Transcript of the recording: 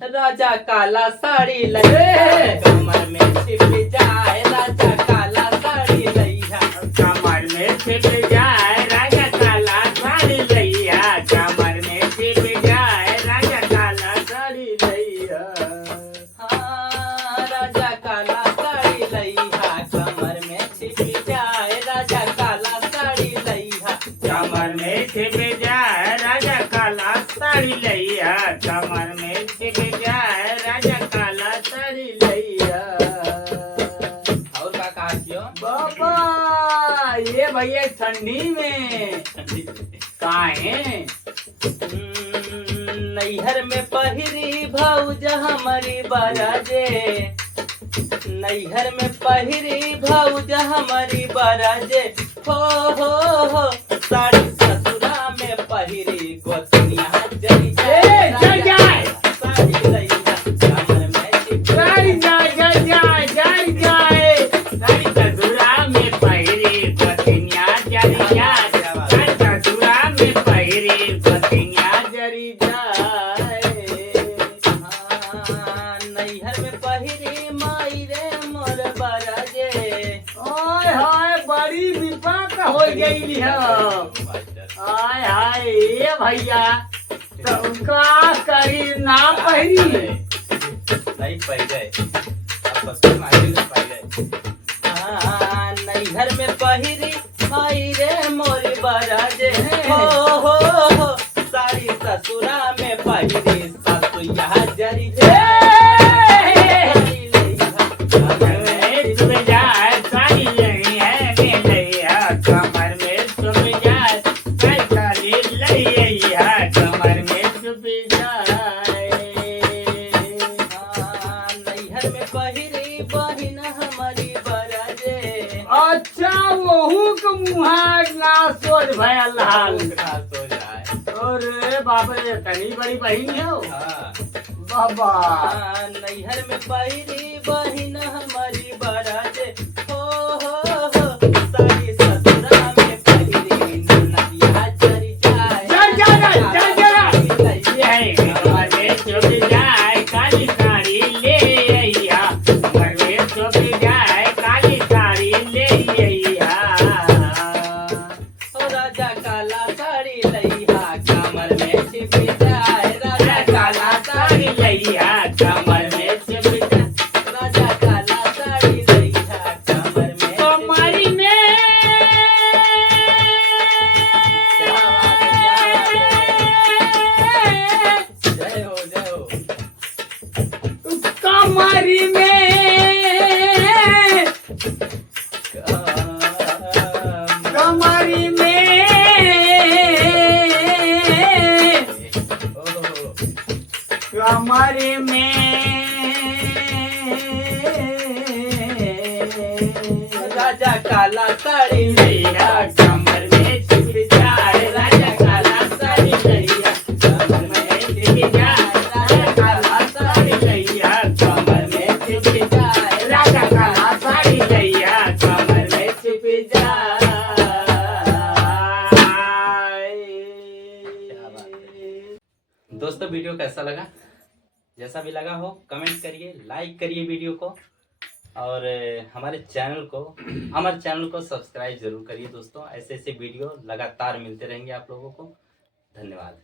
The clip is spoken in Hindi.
राजा काला साड़ी लइहा कमर में छिप जाए, राजा काला साड़ी लइहा कमर में छिप जाए, राजा काला साड़ी लइहा कमर में छिप जाए, राजा काला साड़ी लइहा। हाँ राजा काला साड़ी लइहा कमर में छिप जाए, राजा काला साड़ी लइहा कमर में छिप जाए, राजा काला साड़ी लइहा कमर में छिप जाए, राजा काला साड़ी लइहा। और का कहा क्यों बाबा ये भैया ठंडी में काहे नैहर में पहिरी भौज हमारी बराजे, नैहर में पहिरी भौज हमारी बराजे, हो साड़ी ससुरा में पहिरी गोतनिया जरी ए, जल जाए। साड़ी लइहा कमर में छिप जाए साड़ी ससुरा में पहिरी गोतनिया जरी जाए, साड़ी ससुरा में पहिरी गोतनिया जरी जाए। हाँ, नैहर में पहिरी माई रे मोर बराजे। ओए हाय बड़ी विपत हो गई है। आय हाय ये भैया तो का करी ना पहिरी नहीं पहले अब ससुर माई में पहले नैहर में पहिरी माई रे मोर बराजे, हो साड़ी ससुरा में पहिरी सासु यहाँ जरी कमर में छुप जाए, साड़ी लई है के लइहा कमर में छुप जाए, साड़ी लई है कमर में छुप जाए। नैहर में पहिरी बहिन हमारी बराजे। अच्छा वहू के मुहा ना सोच भया लाल सो जाए और बाप रे तनी बड़ी बहन है वो। बाबा नैहर में पहिरी बहिन हमारी बराजे, हो साड़ी ससुरा में पहिरी नदिया जरी जाए, ये कमर में छुप जाए, काली साड़ी ले अइहा कमर में छुप जाए, काली साड़ी ले अइहा। राजा काला साड़ी लइहा कमर में छिप जाए, राजा काला साड़ी लइहा कमर में छुप जाए, राजा काला साड़ी लइहा कमर में कमरी में जय हो कमरी में कमरी में कमरी में राजा काला साड़ी लइहा कमर में छिप जाए, राजा काला साड़ी लइहा कमर में छिप जाए, राजा काला साड़ी लइहा कमर में छिप जाए, राजा काला साड़ी लइहा कमर में छिप जाए। दोस्तों वीडियो कैसा लगा, जैसा भी लगा हो कमेंट करिए, लाइक करिए वीडियो को, और हमारे चैनल को सब्सक्राइब जरूर करिए दोस्तों। ऐसे ऐसे वीडियो लगातार मिलते रहेंगे आप लोगों को। धन्यवाद।